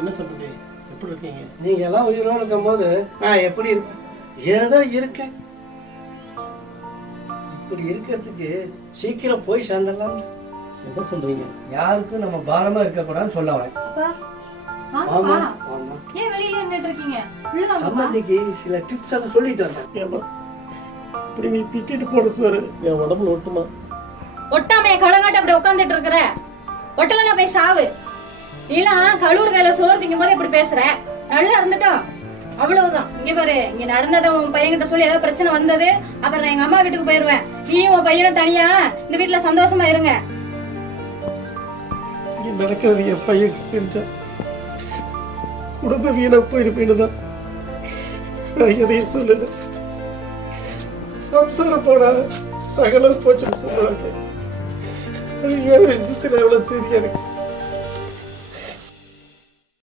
என்ன சொல்றது? எப்படி இருக்கீங்க? நீங்க எல்லாம் உயிரோடு இருக்கும் போது நான் எப்படி இருப்பேன்? ஏதோ இருக்கேன். இப்படி இருக்கிறதுக்கு சீக்கிரம் போய் சேர்ந்துடலாம். என்ன சொல்றீங்க? யாருக்கும் நம்ம பாரமா இருக்கக்கூடாதுன்னு சொல்ல வரேன். ஆமா ஆமா. ஏன் வெளியில நின்னுட்டு இருக்கீங்க? உள்ள வாங்க. சம்மந்திக்கு சில டிப்ஸ் எல்லாம் சொல்லிட்டு வந்தேன். ஏமா இப்படி நீ திட்டிட்டு போட சோறு என் உடம்புல ஒட்டுமா? ஒட்டாமைய கலங்காட்ட அப்படி உட்காந்துட்டு இருக்கிற. ஒட்டலன்னா போய் சாவு. நீலாம் கழுவுற கையில சோறு திங்கும் போது இப்படி பேசுற. நல்லா இருந்துட்டோம், அவ்வளவுதான். இங்க பாரு, இங்க நடந்ததை உன் பையன்கிட்ட சொல்லி ஏதாவது பிரச்சனை வந்தது, அப்புறம் நான் எங்க அம்மா வீட்டுக்கு போயிருவேன். நீயும் உன் பையனும் தனியா இந்த வீட்டுல சந்தோஷமா இருங்க. இங்க நடக்கிறது என் பையன் தெரிஞ்சா குடும்ப வீணா போயிருப்பேன்னு தான் நான் எதையும் சொல்லல. சம்சாரம் போனா சகலம் போச்சுன்னு சொல்லுவாங்க. அது என் விஷயத்துல எவ்வளவு சரியா இருக்கு.